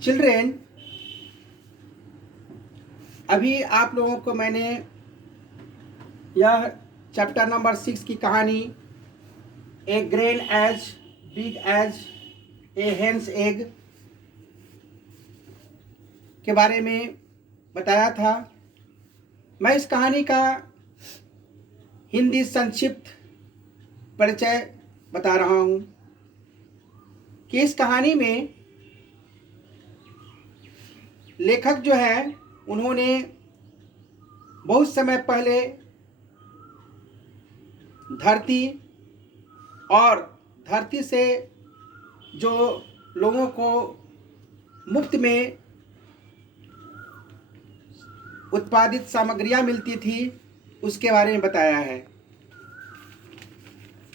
Children, अभी आप लोगों को मैंने यह चैप्टर नंबर 6 की कहानी a grain as big as a hen's egg के बारे में बताया था। मैं इस कहानी का हिंदी संक्षिप्त परिचय बता रहा हूँ कि इस कहानी में लेखक जो है उन्होंने बहुत समय पहले धरती और धरती से जो लोगों को मुफ्त में उत्पादित सामग्रियां मिलती थी उसके बारे में बताया है।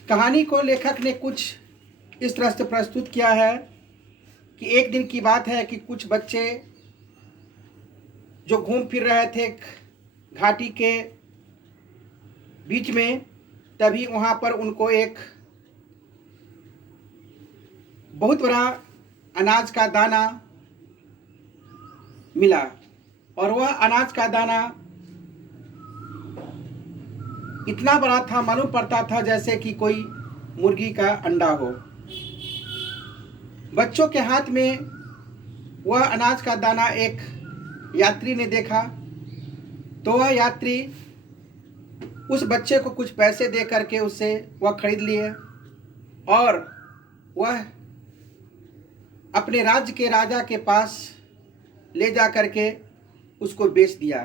कहानी को लेखक ने कुछ इस तरह से प्रस्तुत किया है कि एक दिन की बात है कि कुछ बच्चे जो घूम फिर रहे थे घाटी के बीच में, तभी वहाँ पर उनको एक बहुत बड़ा अनाज का दाना मिला और वह अनाज का दाना इतना बड़ा था, मालूम पड़ता था जैसे कि कोई मुर्गी का अंडा हो। बच्चों के हाथ में वह अनाज का दाना एक यात्री ने देखा तो वह यात्री उस बच्चे को कुछ पैसे दे करके उससे वह खरीद लिए और वह अपने राज्य के राजा के पास ले जा करके उसको बेच दिया।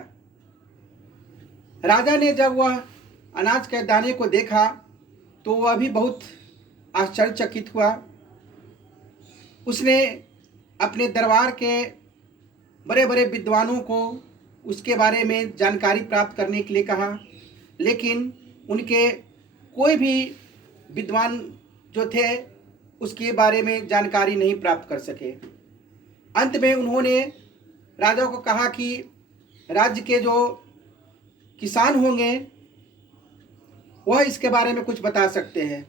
राजा ने जब वह अनाज के दाने को देखा तो वह भी बहुत आश्चर्यचकित हुआ। उसने अपने दरबार के बड़े बड़े विद्वानों को उसके बारे में जानकारी प्राप्त करने के लिए कहा, लेकिन उनके कोई भी विद्वान जो थे उसके बारे में जानकारी नहीं प्राप्त कर सके। अंत में उन्होंने राजा को कहा कि राज्य के जो किसान होंगे वह इसके बारे में कुछ बता सकते हैं।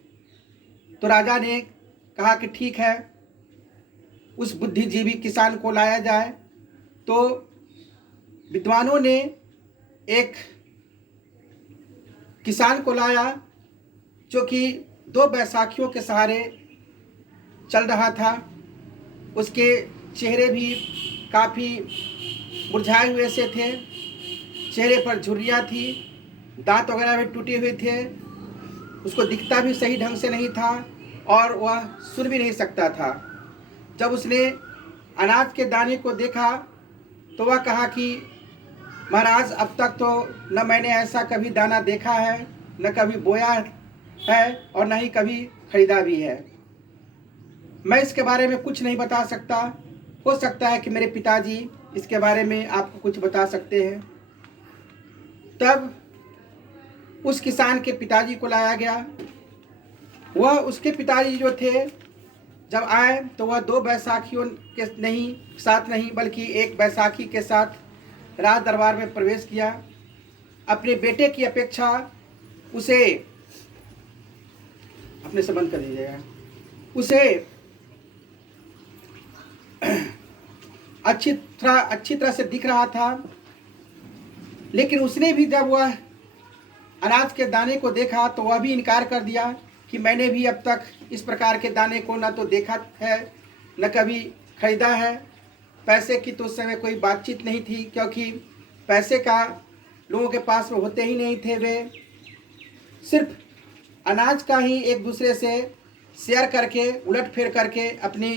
तो राजा ने कहा कि ठीक है, उस बुद्धिजीवी किसान को लाया जाए। तो विद्वानों ने एक किसान को लाया जो कि 2 बैसाखियों के सहारे चल रहा था। उसके चेहरे भी काफ़ी मुरझाए हुए से थे, चेहरे पर झुर्रियाँ थी, दांत वगैरह भी टूटे हुए थे, उसको दिखता भी सही ढंग से नहीं था और वह सुन भी नहीं सकता था। जब उसने अनाज के दाने को देखा तो वह कहा कि महाराज, अब तक तो न मैंने ऐसा कभी दाना देखा है, न कभी बोया है और न ही कभी खरीदा भी है। मैं इसके बारे में कुछ नहीं बता सकता। हो सकता है कि मेरे पिताजी इसके बारे में आपको कुछ बता सकते हैं। तब उस किसान के पिताजी को लाया गया। वह उसके पिताजी जो थे जब आए तो वह 2 बैसाखियों के साथ नहीं बल्कि एक बैसाखी के साथ राज दरबार में प्रवेश किया। अपने बेटे की अपेक्षा उसे अपने से बंद कर दीजिएगा, उसे अच्छी तरह से दिख रहा था। लेकिन उसने भी जब वह अनाज के दाने को देखा तो वह भी इनकार कर दिया कि मैंने भी अब तक इस प्रकार के दाने को न तो देखा है न कभी खरीदा है। पैसे की तो उस समय कोई बातचीत नहीं थी, क्योंकि पैसे का लोगों के पास में होते ही नहीं थे। वे सिर्फ अनाज का ही एक दूसरे से शेयर करके उलट फेर करके अपनी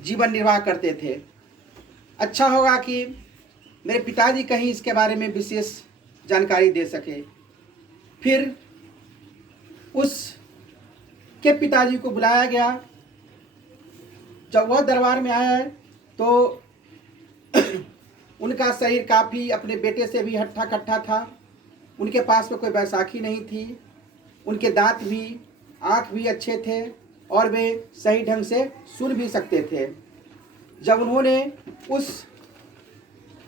जीवन निर्वाह करते थे। अच्छा होगा कि मेरे पिताजी कहीं इसके बारे में विशेष जानकारी दे सके। फिर उस के पिताजी को बुलाया गया। जब वह दरबार में आया तो उनका शरीर काफ़ी अपने बेटे से भी हट्ठा कट्ठा था। उनके पास में कोई बैसाखी नहीं थी, उनके दांत भी आँख भी अच्छे थे और वे सही ढंग से सुन भी सकते थे। जब उन्होंने उस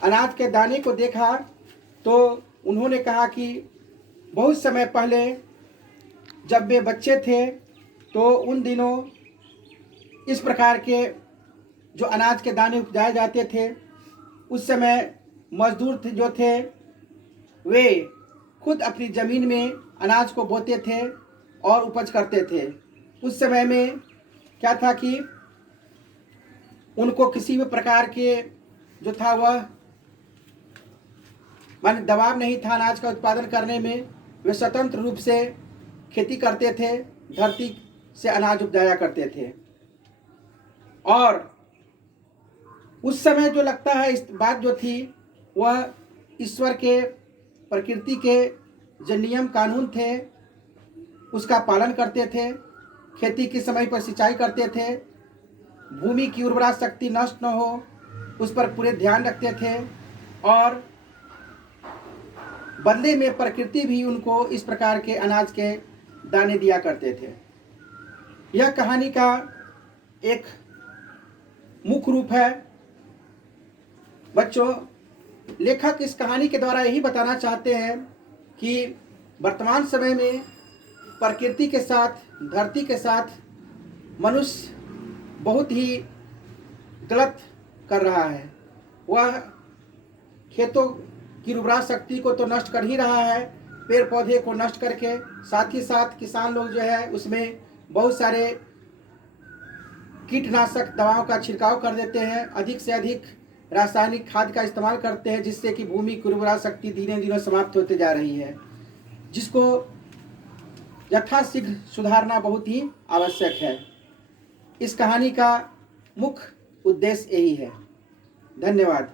अनाज के दाने को देखा तो उन्होंने कहा कि बहुत समय पहले जब वे बच्चे थे तो उन दिनों इस प्रकार के जो अनाज के दाने उपजाए जाते थे, उस समय मजदूर जो थे वे खुद अपनी ज़मीन में अनाज को बोते थे और उपज करते थे। उस समय में क्या था कि उनको किसी भी प्रकार के जो था वह माने दबाव नहीं था अनाज का उत्पादन करने में। वे स्वतंत्र रूप से खेती करते थे, धरती से अनाज उपजाया करते थे। और उस समय जो लगता है इस बात जो थी वह ईश्वर के, प्रकृति के जो नियम कानून थे उसका पालन करते थे, खेती के समय पर सिंचाई करते थे, भूमि की उर्वरा शक्ति नष्ट न हो उस पर पूरे ध्यान रखते थे, और बदले में प्रकृति भी उनको इस प्रकार के अनाज के दाने दिया करते थे। यह कहानी का एक मुख्य रूप है। बच्चों, लेखक इस कहानी के द्वारा यही बताना चाहते हैं कि वर्तमान समय में प्रकृति के साथ, धरती के साथ मनुष्य बहुत ही गलत कर रहा है। वह खेतों की उर्वरा शक्ति को तो नष्ट कर ही रहा है, पेड़ पौधे को नष्ट करके, साथ ही साथ किसान लोग जो है उसमें बहुत सारे कीटनाशक दवाओं का छिड़काव कर देते हैं, अधिक से अधिक रासायनिक खाद का इस्तेमाल करते हैं, जिससे कि भूमि की उर्वरा शक्ति दिनों दिन समाप्त होते जा रही है, जिसको यथाशीघ्र सुधारना बहुत ही आवश्यक है। इस कहानी का मुख्य उद्देश्य यही है। धन्यवाद।